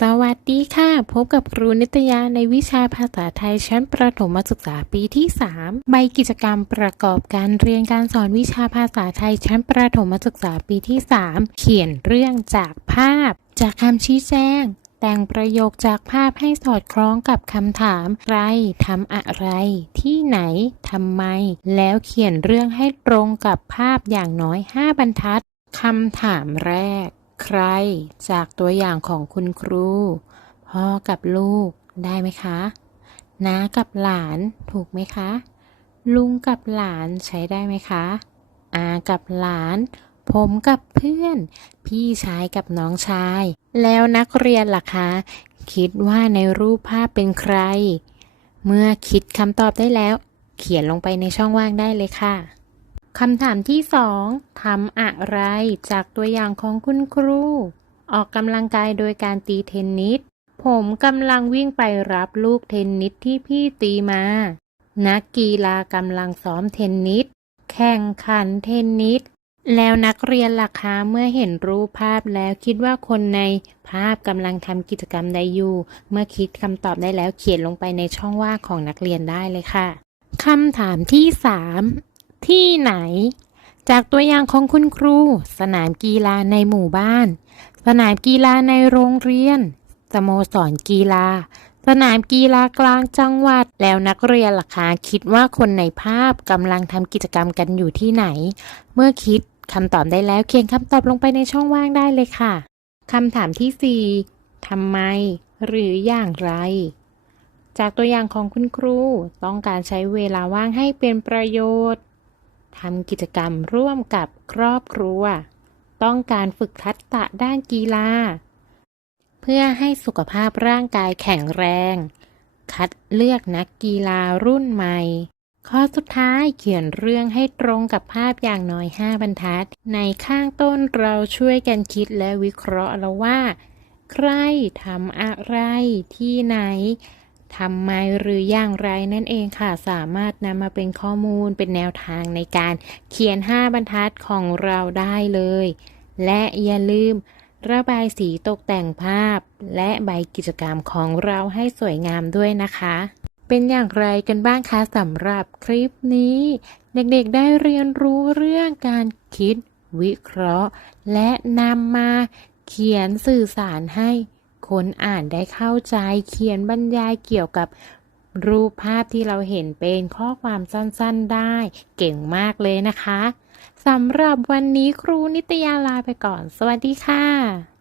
สวัสดีค่ะ พบกับครูนิตยาในวิชาภาษาไทยชั้นประถมศึกษาปีที่ 3 ใบกิจกรรมประกอบการเรียนการสอนวิชาภาษาไทยชั้นประถมศึกษาปีที่ 3 เขียนเรื่องจากภาพ จากคำชี้แจง แต่งประโยคจากภาพให้สอดคล้องกับคำถาม ใครทำอะไร ที่ไหนทำไม แล้วเขียนเรื่องให้ตรงกับภาพอย่างน้อย 5 บรรทัด คำถามแรก ใครจากตัวอย่างของคุณครู พ่อกับลูกได้ไหมคะน้ากับหลานถูกไหมคะ ลุงกับหลานใช้ได้ไหมคะอากับหลาน ผมกับเพื่อน พี่ชายกับน้องชาย แล้วนักเรียนล่ะคะ คิดว่าในรูปภาพเป็นใคร เมื่อคิดคำตอบได้แล้ว เขียนลงไปในช่องว่างได้เลยค่ะ คำถามที่สองทำอะไรจากตัวอย่างของคุณครู ออกกำลังกายโดยการตีเทนนิส ผมกำลังวิ่งไปรับลูกเทนนิสที่พี่ตีมา นักกีฬากำลังซ้อมเทนนิส แข่งขันเทนนิส แล้วนักเรียนล่ะคะเมื่อเห็นรูปภาพแล้วคิดว่าคนในภาพกำลังทำกิจกรรมใดอยู่ เมื่อคิดคำตอบได้แล้วเขียนลงไปในช่องว่างของนักเรียนได้เลยค่ะคำถามที่สาม ที่ไหน จากตัวอย่างของคุณครู สนามกีฬาในหมู่บ้าน สนามกีฬาในโรงเรียน สโมสรกีฬา สนามกีฬากลางจังหวัด แล้วนักเรียนล่ะคะคิดว่าคนในภาพกำลังทำกิจกรรมกันอยู่ที่ไหน เมื่อคิดคำตอบได้แล้วเขียนคำตอบลงไปในช่องว่างได้เลยค่ะคำถามที่สี่ทำไม หรืออย่างไร จากตัวอย่างของคุณครู ต้องการใช้เวลาว่างให้เป็นประโยชน์ ทำกิจกรรมร่วมกับครอบครัว ต้องการฝึกทักษะด้านกีฬา เพื่อให้สุขภาพร่างกายแข็งแรง คัดเลือกนักกีฬารุ่นใหม่ ข้อสุดท้ายเขียนเรื่องให้ตรงกับภาพอย่างน้อย 5 บรรทัด ในข้างต้นเราช่วยกันคิดและวิเคราะห์แล้วว่า ใครทำอะไรที่ไหน ทำไมหรืออย่างไรนั่นเองค่ะ สามารถนำมาเป็นข้อมูลเป็นแนวทางในการเขียน 5 บรรทัดของเราได้เลย และอย่าลืมระบายสีตกแต่งภาพ และใบกิจกรรมของเราให้สวยงามด้วยนะคะ เป็นอย่างไรกันบ้างคะสำหรับคลิปนี้ เด็กๆได้เรียนรู้เรื่องการคิด วิเคราะห์ และนำมาเขียนสื่อสารให้ คนอ่านได้เข้าใจเขียนบรรยายเกี่ยวกับรูปภาพที่เราเห็นเป็นข้อความสั้นๆได้ เก่งมากเลยนะคะสำหรับวันนี้ครูนิตยาลาไปก่อน สวัสดีค่ะ